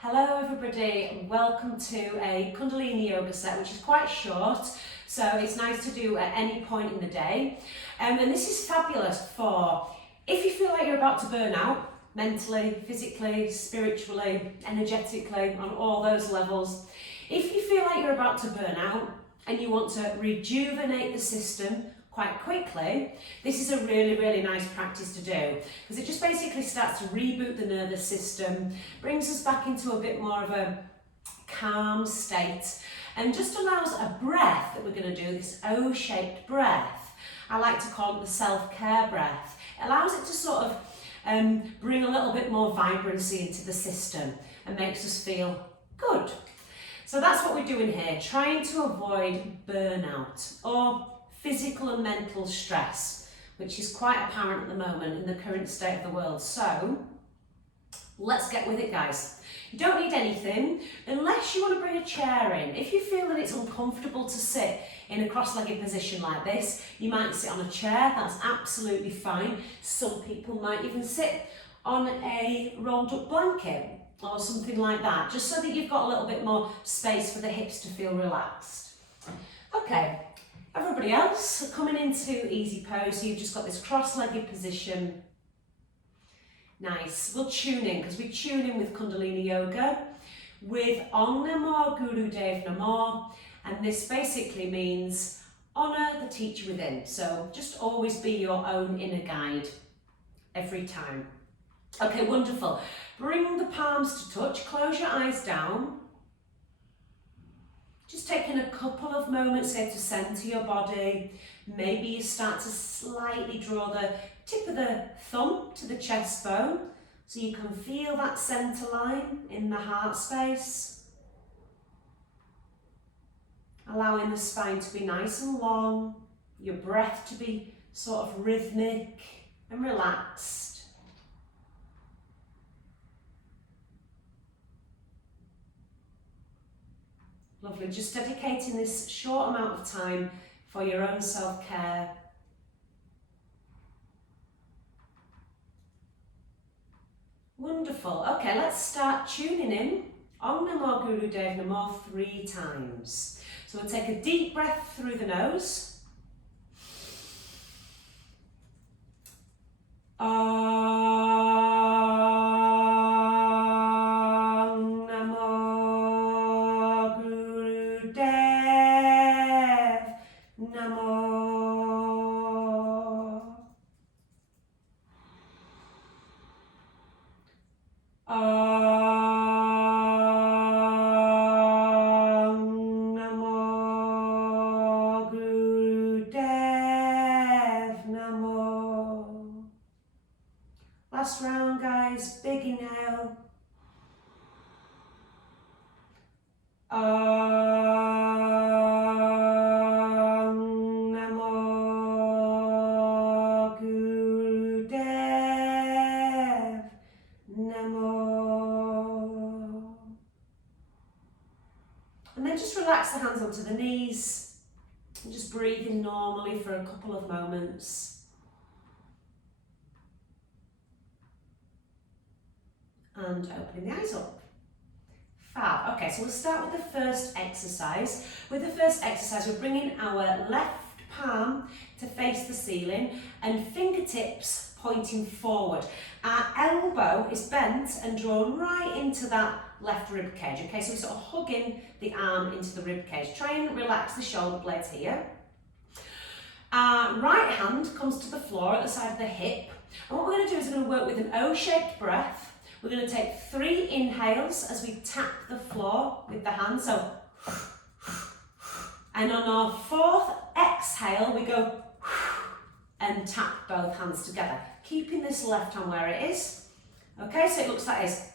Hello everybody, and welcome to a Kundalini yoga set, which is quite short, so it's nice to do at any point in the day. And this is fabulous for if you feel like you're about to burn out, mentally, physically, spiritually, energetically, on all those levels. If you feel like you're about to burn out and you want to rejuvenate the system quite quickly, this is a really nice practice to do, because it just basically starts to reboot the nervous system, brings us back into a bit more of a calm state, and just allows a breath that we're going to do, this O-shaped breath. I like to call it the self-care breath. It allows it to sort of bring a little bit more vibrancy into the system and makes us feel good. So that's what we're doing here, trying to avoid burnout or physical and mental stress, which is quite apparent at the moment in the current state of the world. So let's get with it, guys. You don't need anything unless you want to bring a chair in. If you feel that it's uncomfortable to sit in a cross-legged position like this, you might sit on a chair. That's absolutely fine. Some people might even sit on a rolled up blanket or something like that, just so that you've got a little bit more space for the hips to feel relaxed. Okay. Everybody else coming into easy pose, so you've just got this cross-legged position. Nice. We'll tune in, because we tune in with Kundalini Yoga with Om Namo Guru Dev Namo, and this basically means honour the teacher within. So just always be your own inner guide every time. Okay, wonderful. Bring the palms to touch, close your eyes down. Just taking a couple of moments here to centre your body. Maybe you start to slightly draw the tip of the thumb to the chest bone so you can feel that centre line in the heart space. Allowing the spine to be nice and long, your breath to be sort of rhythmic and relaxed. Lovely, just dedicating this short amount of time for your own self-care. Wonderful. Okay, let's start tuning in. Om Namo Guru Dev Namo 3 times. So we'll take a deep breath through the nose. Last round, guys. Big inhale. Om Namo Guru Dev Namo. And then just relax the hands onto the knees and just breathe in normally for a couple of moments. And opening the eyes up. Fab. Okay, so we'll start with the first exercise. With the first exercise, we're bringing our left palm to face the ceiling and fingertips pointing forward. Our elbow is bent and drawn right into that left rib cage. Okay, so we're sort of hugging the arm into the rib cage. Try and relax the shoulder blades here. Our right hand comes to the floor at the side of the hip. And what we're going to do is we're going to work with an O-shaped breath. We're going to take 3 inhales as we tap the floor with the hands. So, and on our 4th exhale, we go and tap both hands together, keeping this left hand where it is. Okay, so it looks like this.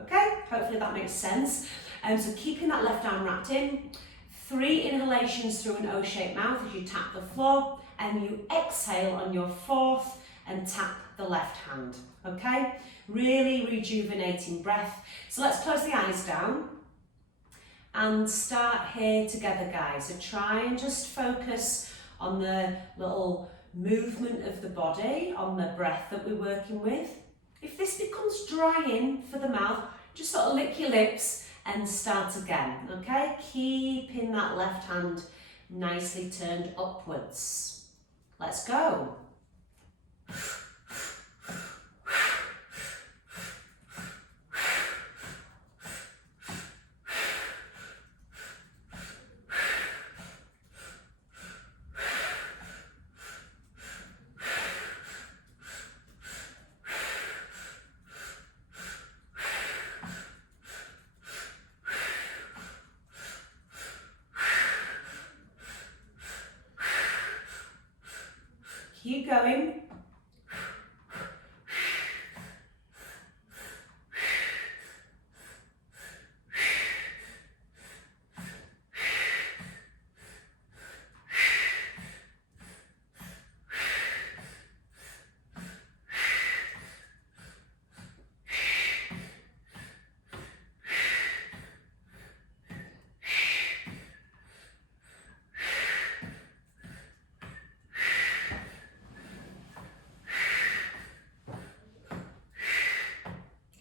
Okay, hopefully that makes sense. So keeping that left arm wrapped in. 3 inhalations through an O-shaped mouth as you tap the floor, and you exhale on your 4th and tap the left hand. Okay, really rejuvenating breath. So let's close the eyes down and start here together, guys. So try and just focus on the little movement of the body, on the breath that we're working with. If this becomes drying for the mouth, just sort of lick your lips and start again, okay? Keeping that left hand nicely turned upwards. Let's go. Keep going.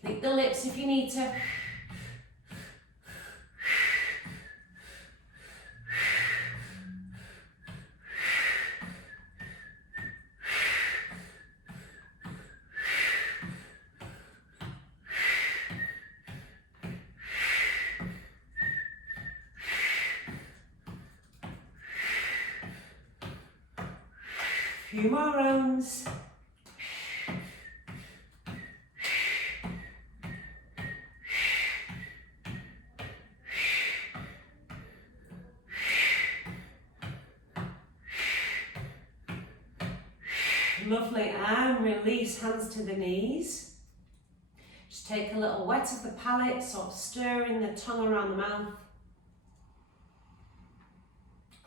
Lick the lips if you need to. Few more rounds. Lovely, and release, hands to the knees. Just take a little wet of the palate, sort of stirring the tongue around the mouth.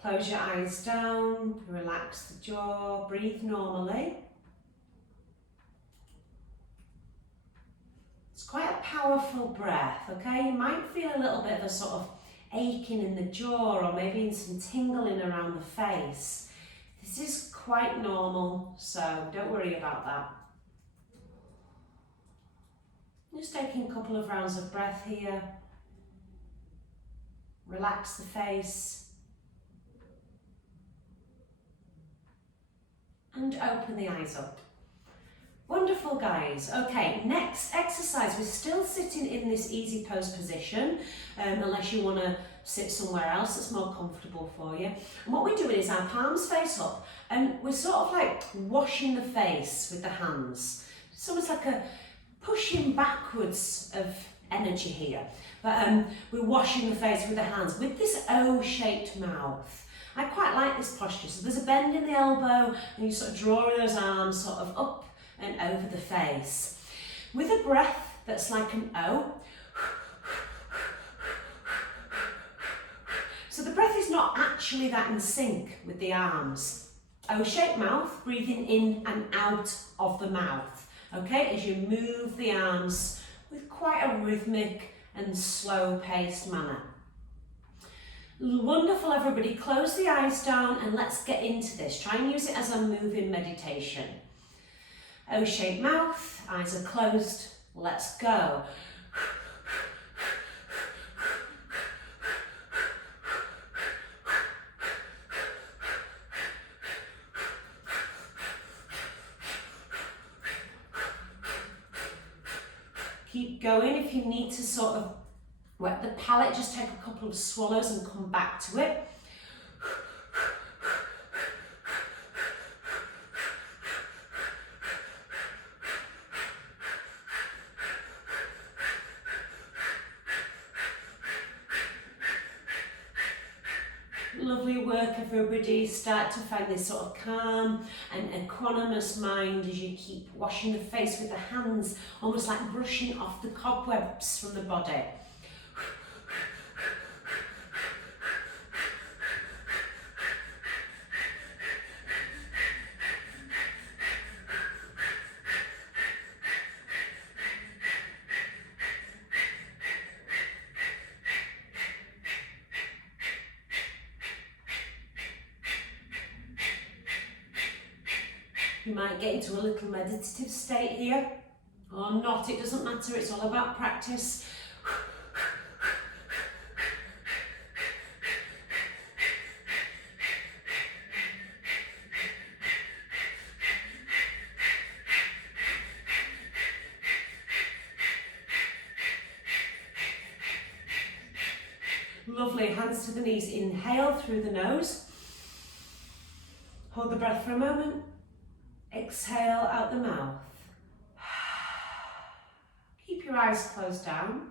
Close your eyes down, relax the jaw, breathe normally. It's quite a powerful breath, okay? You might feel a little bit of a sort of aching in the jaw or maybe in some tingling around the face. This is quite normal, so don't worry about that. Just taking a couple of rounds of breath here. Relax the face. And open the eyes up. Wonderful, guys. Okay, next exercise. We're still sitting in this easy pose position, unless you want to sit somewhere else that's more comfortable for you. And what we're doing is our palms face up, and we're sort of like washing the face with the hands. It's almost like a pushing backwards of energy here. But we're washing the face with the hands with this O-shaped mouth. I quite like this posture. So there's a bend in the elbow and you sort of draw those arms sort of up and over the face. With a breath that's like an O. So the breath is not actually that in sync with the arms. O-shaped mouth, breathing in and out of the mouth. Okay, as you move the arms with quite a rhythmic and slow-paced manner. Wonderful, everybody. Close the eyes down and let's get into this. Try and use it as a moving meditation. O-shaped mouth, eyes are closed. Let's go. Keep going. If you need to sort of wet the palate, just take a couple of swallows and come back to it. Lovely work, everybody. Start to find this sort of calm and equanimous mind as you keep washing the face with the hands, almost like brushing off the cobwebs from the body. You might get into a little meditative state here, or not, it doesn't matter, it's all about practice. Lovely, hands to the knees, inhale through the nose. Hold the breath for a moment. Exhale out the mouth. Keep your eyes closed down.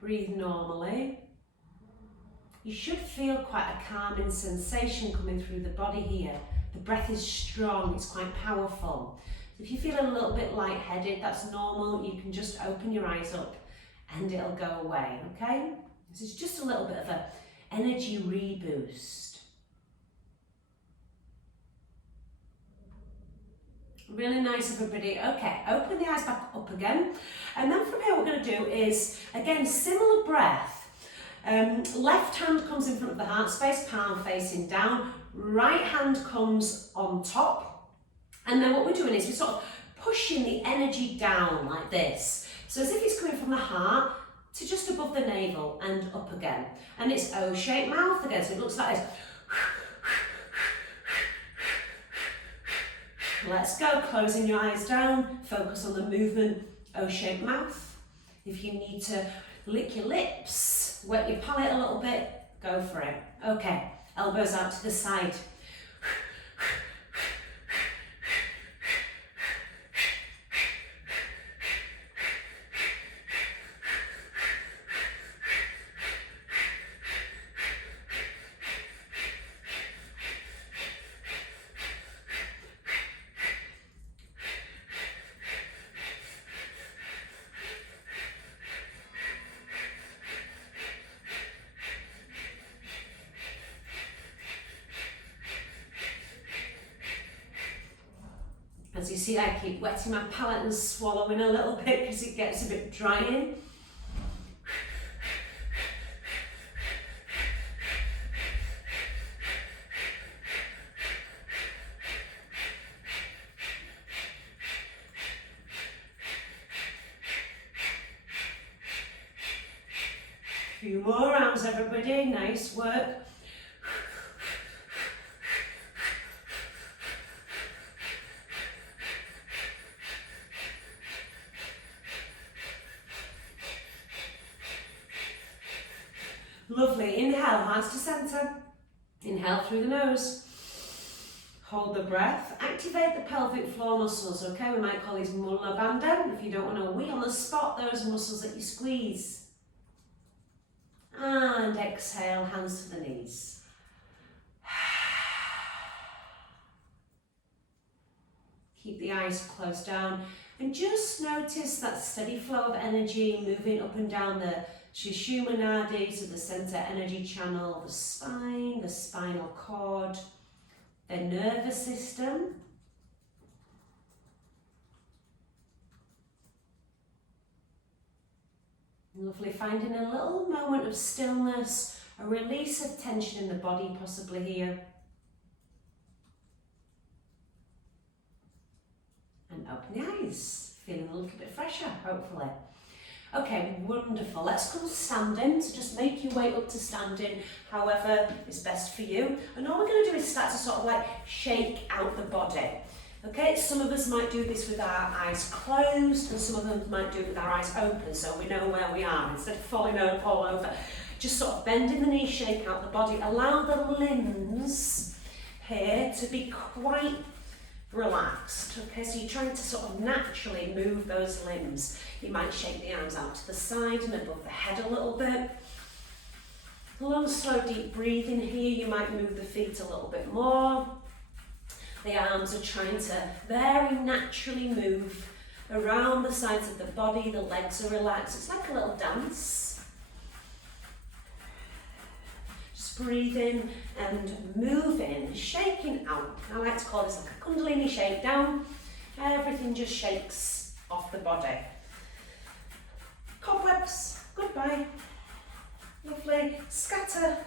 Breathe normally. You should feel quite a calming sensation coming through the body here. The breath is strong, it's quite powerful. If you feel a little bit lightheaded, that's normal. You can just open your eyes up and it'll go away, okay? This is just a little bit of an energy reboost. Really nice, everybody. Okay, open the eyes back up again. And then from here, what we're going to do is, again, similar breath. Left hand comes in front of the heart space, palm facing down. Right hand comes on top. And then what we're doing is we're sort of pushing the energy down like this. So as if it's coming from the heart to just above the navel and up again. And it's O-shaped mouth again, so it looks like this. Let's go, closing your eyes down, focus on the movement, O-shaped mouth. If you need to lick your lips, wet your palate a little bit, go for it. Okay, elbows out to the side. As you see, I keep wetting my palate and swallowing a little bit because it gets a bit drying. A few more rounds, everybody. Nice work. Lovely. Inhale, hands to centre. Inhale through the nose. Hold the breath. Activate the pelvic floor muscles, okay? We might call these mulla bandha. If you don't want to wee on the spot, those are muscles that you squeeze. And exhale, hands to the knees. Keep the eyes closed down and just notice that steady flow of energy moving up and down the Sushumna Nadi, so the centre energy channel, the spine, the spinal cord, the nervous system. Lovely, finding a little moment of stillness, a release of tension in the body possibly here. And open the eyes, feeling a little bit fresher, hopefully. Okay, wonderful. Let's come standing, so just make your way up to standing, however is best for you. And all we're going to do is start to sort of like shake out the body. Okay, some of us might do this with our eyes closed, and some of them might do it with our eyes open, so we know where we are. Instead of falling all over, just sort of bending the knees, shake out the body. Allow the limbs here to be quite relaxed. Okay, so you're trying to sort of naturally move those limbs. You might shake the arms out to the side and above the head a little bit. Long, slow, deep breathing here. You might move the feet a little bit more. The arms are trying to very naturally move around the sides of the body. The legs are relaxed. It's like a little dance. Breathing and moving, shaking out. I like to call this like a Kundalini shakedown. Everything just shakes off the body. Cobwebs, goodbye. Lovely. Scatter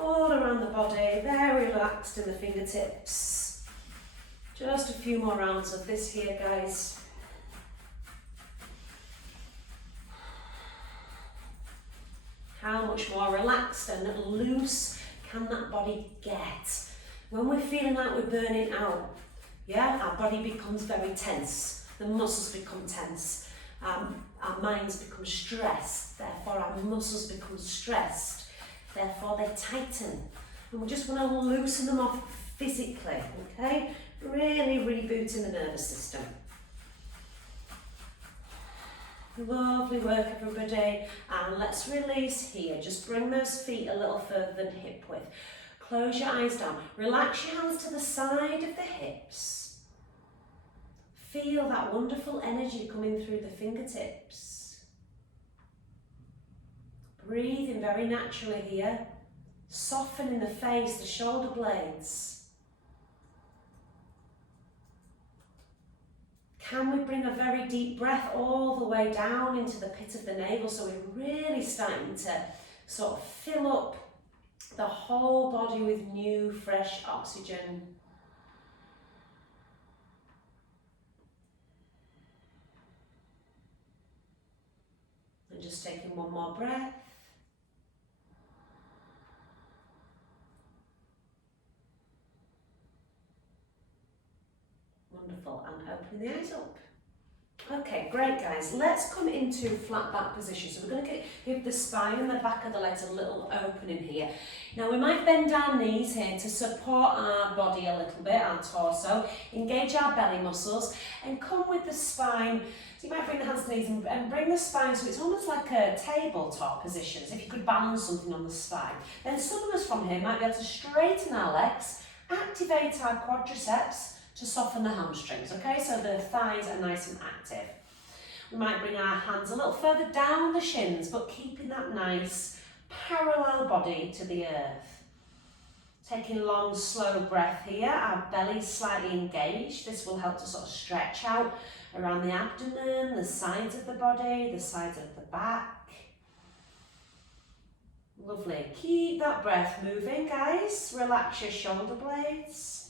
all around the body, very relaxed in the fingertips. Just a few more rounds of this here, guys. How much more relaxed and loose can that body get? When we're feeling like we're burning out, yeah, our body becomes very tense. The muscles become tense. Our minds become stressed. Therefore, our muscles become stressed. Therefore, they tighten. And we just want to loosen them off physically, okay? Really rebooting the nervous system. Lovely work, everybody. And let's release here. Just bring those feet a little further than hip width. Close your eyes down. Relax your hands to the side of the hips. Feel that wonderful energy coming through the fingertips. Breathing very naturally here. Softening the face, the shoulder blades. Can we bring a very deep breath all the way down into the pit of the navel, so we're really starting to sort of fill up the whole body with new, fresh oxygen. And just taking one more breath. Wonderful, and opening the eyes up. Okay, great guys, let's come into flat back position. So we're going to give the spine and the back of the legs a little opening here. Now we might bend our knees here to support our body a little bit, our torso, engage our belly muscles, and come with the spine. So you might bring the hands to the knees and bring the spine so it's almost like a tabletop position, as if you could balance something on the spine. Then some of us from here might be able to straighten our legs, activate our quadriceps, to soften the hamstrings, okay? So the thighs are nice and active. We might bring our hands a little further down the shins, but keeping that nice parallel body to the earth. Taking a long, slow breath here. Our belly's slightly engaged. This will help to sort of stretch out around the abdomen, the sides of the body, the sides of the back. Lovely. Keep that breath moving, guys. Relax your shoulder blades.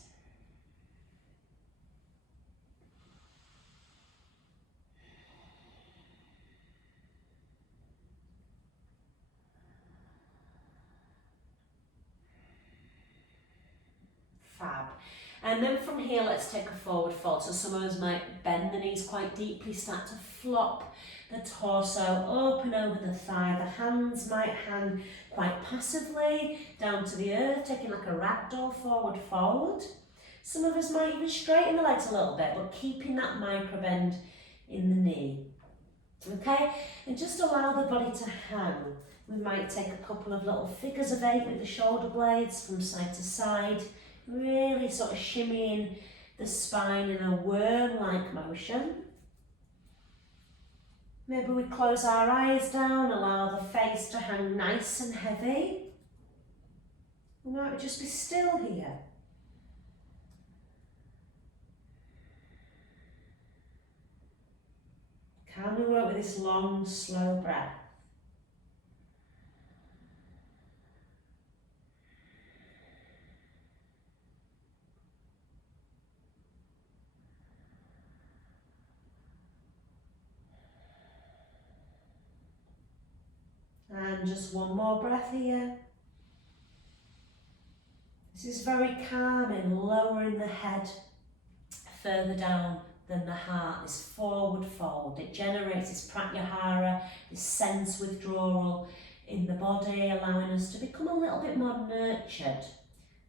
Fab. And then from here, let's take a forward fold. So some of us might bend the knees quite deeply, start to flop the torso open over the thigh. The hands might hang quite passively down to the earth, taking like a ragdoll forward fold. Some of us might even straighten the legs a little bit, but keeping that micro bend in the knee. Okay, and just allow the body to hang. We might take a couple of little figures of 8 with the shoulder blades from side to side. Really sort of shimmying the spine in a worm-like motion. Maybe we close our eyes down, allow the face to hang nice and heavy. We might just be still here. Can we work with this long, slow breath? And just one more breath here. This is very calming, lowering the head further down than the heart, this forward fold. It generates this pratyahara, this sense withdrawal in the body, allowing us to become a little bit more nurtured,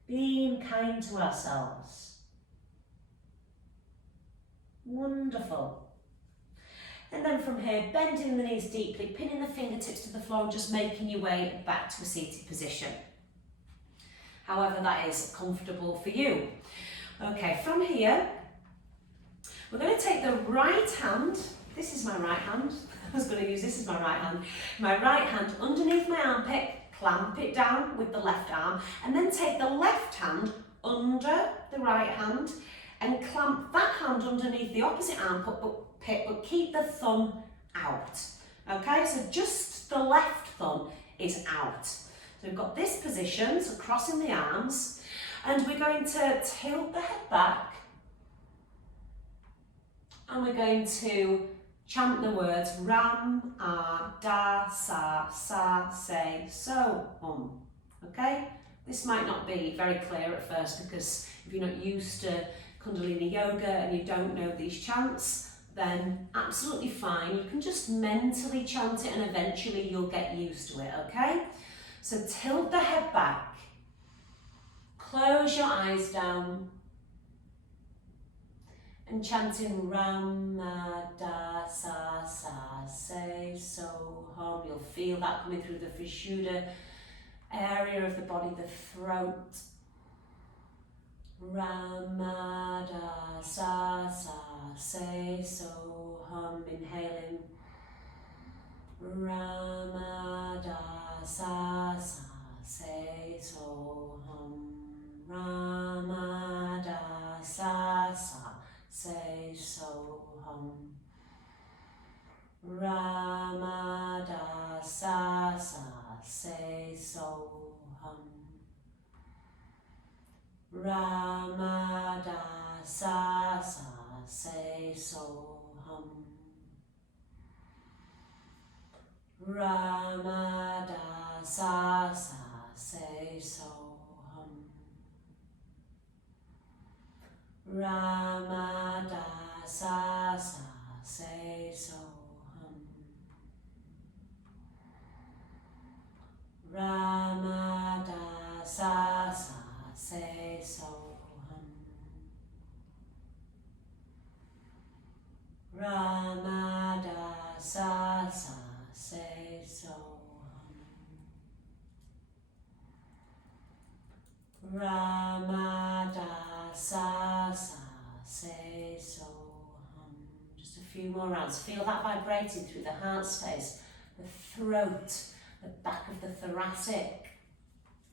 being kind to ourselves. Wonderful. And then from here, bending the knees deeply, pinning the fingertips to the floor and just making your way back to a seated position. However that is comfortable for you. Okay, from here, we're going to take the right hand, this is my right hand, I was going to use this as my right hand. My right hand underneath my armpit, clamp it down with the left arm, and then take the left hand under the right hand and clamp that hand underneath the opposite armpit, but keep the thumb out. Okay, so just the left thumb is out. So we've got this position, so crossing the arms, and we're going to tilt the head back And we're going to chant the words Ram, A, Da, Sa, Sa, Se, So, Okay? This might not be very clear at first because if you're not used to Kundalini yoga and you don't know these chants, then absolutely fine. You can just mentally chant it and eventually you'll get used to it, okay? So tilt the head back, close your eyes down, and chanting Ram, Da, Sa, Sa, Se, So, Hum. You'll feel that coming through the Vishuddha area of the body, the throat. Ram, Da, Sa, Sa, Se, So, Hum. Inhaling. Ram, Da, Sa, Sa, Se, So, Hum. Ram, Da, Sa, Sa, Se, So, Hum. Rama, Da, Sa, Sa, Se, So, Hum. Rama, Da, Sa, Sa, Se, So, Hum. Rama, Da, Sa, Sa, Se, So, Hum. Rama, Da, Sa, Sa, Se, So, Hum. Rama, Da, Sa, Sa, Se, So, Hum. Rama, Da, Sa, Sa, Se, So, Hum. Rama, Da, Sa, Sa, Se, So, Hum. Just a few more rounds. Feel that vibrating through the heart space, the throat, the back of the thoracic,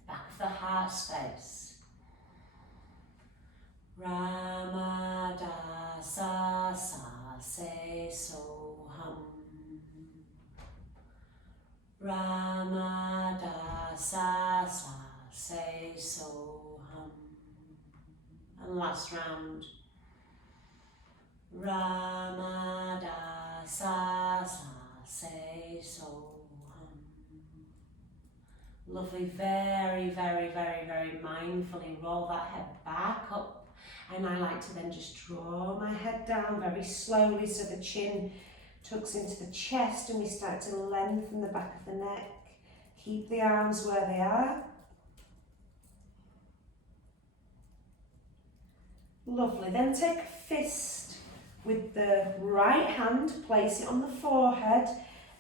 back of the heart space. Rama, Da, Sa, Sa, Se, So, Hum. Rama, Da, Sa, Sa, Se, So, Hum. And last round. Rama, Da, Sa, Sa, Se, So, Hum. Lovely, very, very, very, very mindfully roll that head back up. And I like to then just draw my head down very slowly so the chin tucks into the chest and we start to lengthen the back of the neck. Keep the arms where they are. Lovely, then take a fist with the right hand, place it on the forehead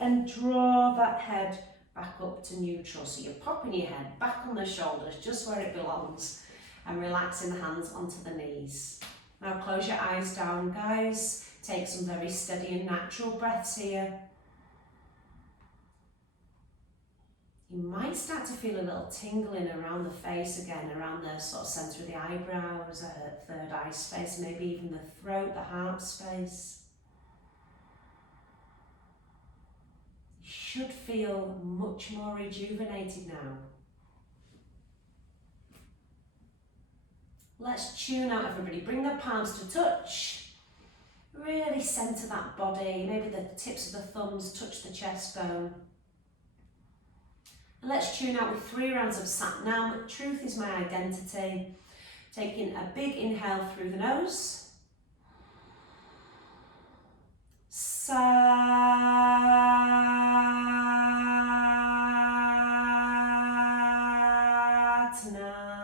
and draw that head back up to neutral. So you're popping your head back on the shoulders, just where it belongs, and relaxing the hands onto the knees. Now close your eyes down, guys. Take some very steady and natural breaths here. You might start to feel a little tingling around the face again, around the sort of centre of the eyebrows, third eye space, maybe even the throat, the heart space. You should feel much more rejuvenated now. Let's tune out, everybody. Bring the palms to touch. Really centre that body. Maybe the tips of the thumbs touch the chest bone. And let's tune out with 3 rounds of Sat Nam. Truth is my identity. Taking a big inhale through the nose. Sat Nam.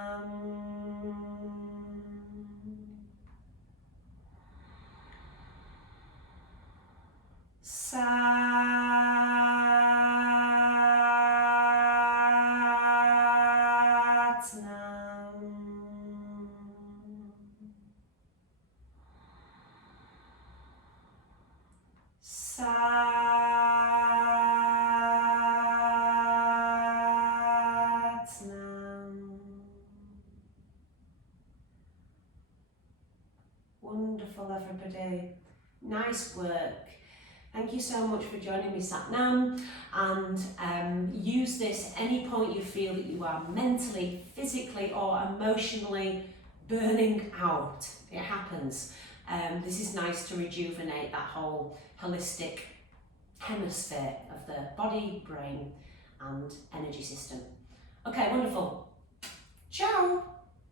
Wonderful, everybody. Nice work. Thank you so much for joining me, Sat Nam, and use this at any point you feel that you are mentally, physically or emotionally burning out. It happens. This is nice to rejuvenate that whole holistic hemisphere of the body, brain and energy system. Okay, wonderful. Ciao!